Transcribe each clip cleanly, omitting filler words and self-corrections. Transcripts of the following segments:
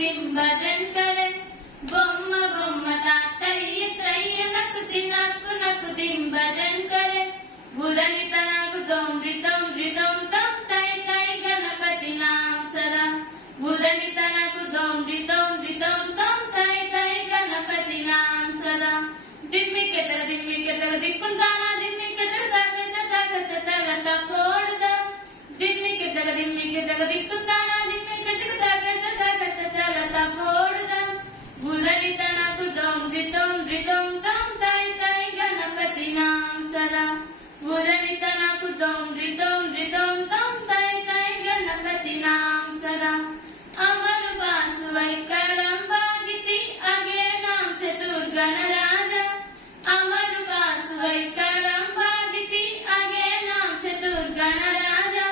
दिन भजन करे बम्मा बम्मा तातయ్య तయ్య नक दिन भजन करे बुधनि तनक दोम रिदोम तम तय तय गणपति नाम सदा बुधनि तनक दोम रिदोम तम तय तय गणपति नाम सदा दिम्मी केटल दिक्कुंदाना दिम्मी केटल तगत तगत पोड़दा दिम्मी केटल दिक्कुंदाना दिम्मी केटल तगत तगत पोड़दा बुधनि तनक दोम रिदोम तम तय तय गणपति नाम सदा बुधनि तनक दोम रिदोम तम तय तय गणपति नाम सदा अमर बासुवै करंबागिति अगे नाम चतुर्गण राजा अमर बासुवै करंबागिति अगे नाम चतुर्गण राजा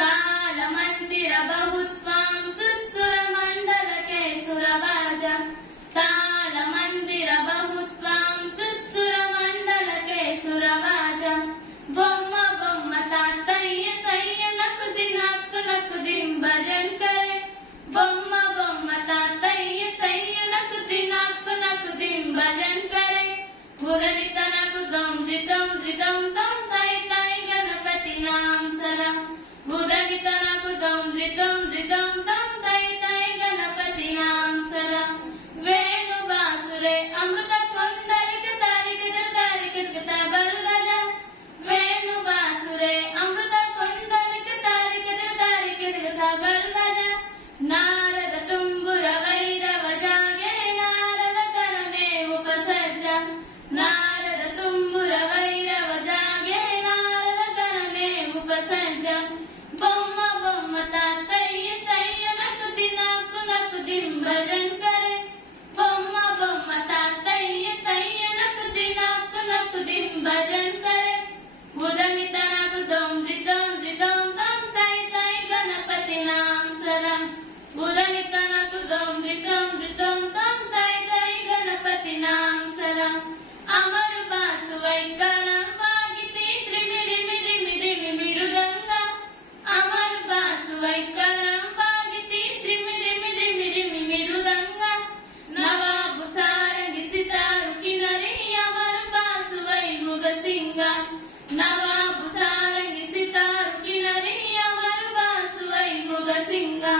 काल मंदिर बहुत्वां सुर मंडल के सुरवाजा काल मंदिर बहुत्वां सुर मंडल के सुरवाजा बम्मा बम्मा तातయ్య तయ్య नक दिन भजन करे बम्मा बम्मा तातయ్య तయ్య नक दिन भजन करे बुधनि तनक दोम रिदोम तम तय तय गणपति नाम सदा बुधनि तनक दोम रिदोम तम तय तय गणपति नाम सदा वेणु बासुरे अमृत कुंडलिक तारिक तबल बजा वेणु बासुरे अमृत कुंडलिक तारिक तबल बजा नारद तुम्बुर वैरव जागे नारद कर में उपसर्जा नारद तुम्बुर वैरव जागे नारद कर में उपसर्जा बम्मा बम्मा तातయ్య तయ్య नक दिन भजन करे बम्मा बम्मा तातయ్య तయ్య नक दिन भजन करे बुधनि तनक दोम रिदोम तम तय तय गणपति नाम सदा बुधनि तनक दोम रिदोम तम तय तय गणपति नाम सदा अमर बासुवै करंबागिति त्रिमिरिमि मृदंगा अमर बासुवै करंबागिति त्रिमिरिमि मृदंगा नवाबु सारंगी सितारू किनरी अमर बासुवै मृगसिंगा नवाबु सारंगी सितारू किनरी अमर बासुवै मृगसिंगा